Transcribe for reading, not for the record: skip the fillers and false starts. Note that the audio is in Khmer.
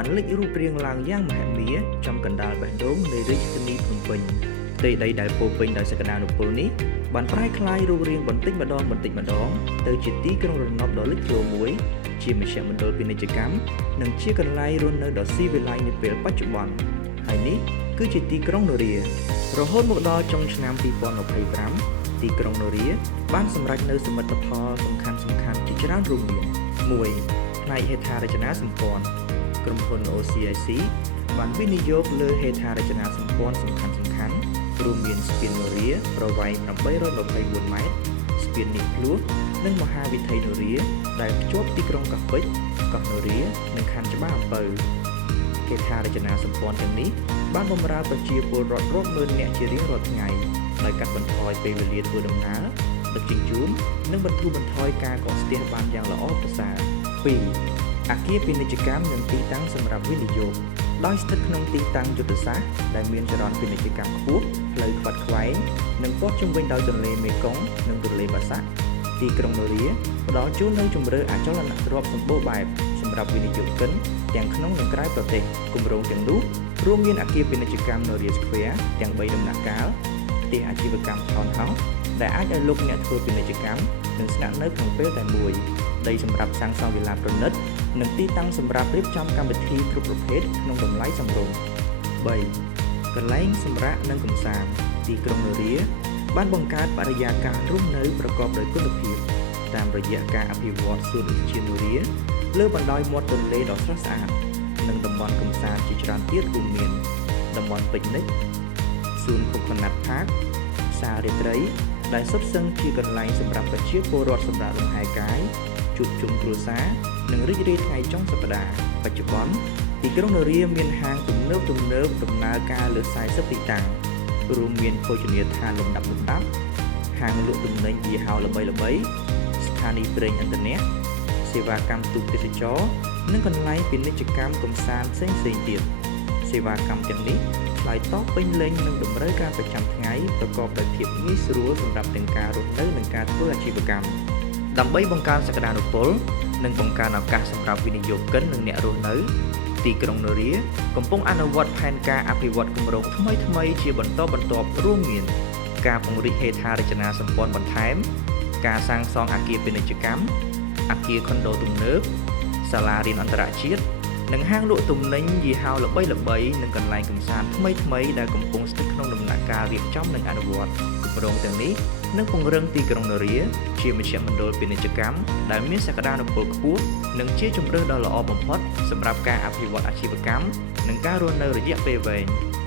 បានលេចរូបរាងឡើងយ៉ាងមហិមាចំកណ្ដាលបេះដូងនៃរាជធានីភ្នំពេញផ្ទៃដីដែលពោពេញដោយសក្តានុពលនេះបានប្រែក្លាយរូបរាងបន្តិចម្ដងទៅជាទីក្រុងរណបដ៏លេចធ្លោមួយជាមជ្ឈមណ្ឌលពាណិជ្ជកម្មនិងជាកន្លែងរស់នៅដ៏ស៊ីវិល័យនាពេលបច្ចុប្បន្នហើយនេះគឺជាទីក្រុងនរារហូតមកដល់ចុងឆ្នាំ2025ទីក្រុងនរាបានសម្រេចនូវសមិទ្ធផលសំខាន់ជាច្រើនរួមមាន 1. ផ្នែកហេដ្ឋារចនាសម្ព័ន្ធក្រុមហ៊ុន OCIC បានវិនិយោគលើហេដ្ឋារចនាសម្ព័ន្ធសំខាន់រួមមានស្ពាននរាប្រវែង824ម៉ែត្រស្ពាននេះភ្លោះនិងមហាវិថីនរាដែលភ្ជាប់ទីក្រុងកោះពេជ្រកោះនរានិងខណ្ឌច្បារអំពៅហេដ្ឋារចនាសម្ព័ន្ធទាំងនេះបានបម្រើប្រជាពលរដ្ឋរាប់ម៉ឺននាក់ជារៀងរាល់ថ្ងៃដោយកាត់បន្ថយពេលវេលាធ្វើដំណើរដឹកជញ្ជូននិងបន្ធូរបន្ថយការកកស្ទះបានយ៉ាងល្អប្រសើរ 2. អគារពាណិជ្ជកម្មនិងទីតាំងសម្រាប់វិនិយោគដោយស្ថិតក្នុងទីតាំងយុទ្ធសាស្ត្រដែលមានចរន្តពាណិជ្ជកម្មខ្ពស់ផ្លូវខ្វាត់ខ្វែងនិងព័ទ្ធជុំវិញដោយទន្លេមេគង្គនិងទន្លេបាសាក់ទីក្រុងនរាផ្ដល់ជូននូវជម្រើសអចលនទ្រព្យសម្បូរបែបសម្រាប់វិនិយោគិនទាំងក្នុងនិងក្រៅប្រទេសគម្រោងទាំងនោះរួមមានអគារពាណិជ្ជកម្ម Noria Square ទាំង3ដំណាក់កាលផ្ទះអាជីវកម្ម Townhouse ដែលអាចឲ្យលោកអ្នកធ្វើពាណិជ្ជកម្មនិងស្នាក់នៅក្នុងពេលតែមួយដីសម្រាប់សាងសង់វិឡាប្រណិតនិងទីតាំងសម្រាប់រៀបចំកម្មវិធីគ្រប់ប្រភេទក្នុងតម្លៃសមរម្យ 3. កន្លែងសម្រាកនិងកម្សាន្តទីក្រុងនរាបានបង្កើតបរិយាកាសរស់នៅប្រកបដោយគុណភាពតាមរយៈការអភិវឌ្ឍសួនឧទ្យាននរាលើបណ្ដោយមាត់ទន្លេដ៏ស្រស់ស្អាតនិងតំបន់កម្សាន្តជាច្រើនទៀតរួមមានតំបន់ពិកនិចសួនCoconut Parkផ្សាររាត្រីដែលសុទ្ធសឹងជាកន្លែងសម្រាប់ប្រជាពលរដ្ឋសម្រាប់លំហែកាយជួបជុំគ្រួសារនិងរីករាយថ្ងៃចុងសប្តាហ៍បច្ចុប្បន្នទីក្រុងនរាមានហាងទំនើបដំណើរការលើ40ទីតាំងរួមមានភោជនីយដ្ឋានលំដាប់ហាងលក់ទំនិញយីហោល្បីៗស្ថានីយ៍ប្រេងឥន្ធនៈសេវាកម្មទូកទេសចរណ៍និងកន្លែងពាណិជ្ជកម្មកម្សាន្តផ្សេងទៀតសេវាកម្មទាំងនេះឆ្លើយតបពេញលេញនឹងតម្រូវការប្រចាំថ្ងៃប្រកបដោយភាពងាយស្រួលសម្រាប់ទាំងការរស់នៅនិងការធ្វើអាជីវកម្មដើម្បីបង្កើនសក្តានុពលនិងបង្កើនឱកាសសម្រាប់វិនិយោគិននិងអ្នករស់នៅទីក្រុងនរាកំពុងអនុវត្តផែនការអភិវឌ្ឍគម្រោងថ្មីជាបន្តបន្ទាប់រួមមានការពង្រីកហេដ្ឋារចនាសម្ព័ន្ធបន្ថែមការសាងសង់អគារពាណិជ្ជកម្មអគារខុនដូទំនើបសាលារៀនអន្តរជាតិនិងហាងលក់ទំនិញយីហោល្បីៗនិងកន្លែងកម្សាន្តថ្មីដែលកំពុងស្ថិតក្នុងដំណាក់កាលរៀបចំនិងអនុវត្តគម្រោងទាំងនេះនឹងពង្រឹងទីក្រុងនរាជាមជ្ឈមណ្ឌលពាណិជ្ជកម្មដែលមានសក្តានុពលខ្ពស់និងជាជម្រើសដ៏ល្អបំផុតសម្រាប់ការអភិវឌ្ឍអាជីវកម្មនិងការរស់នៅរយៈពេលវែង។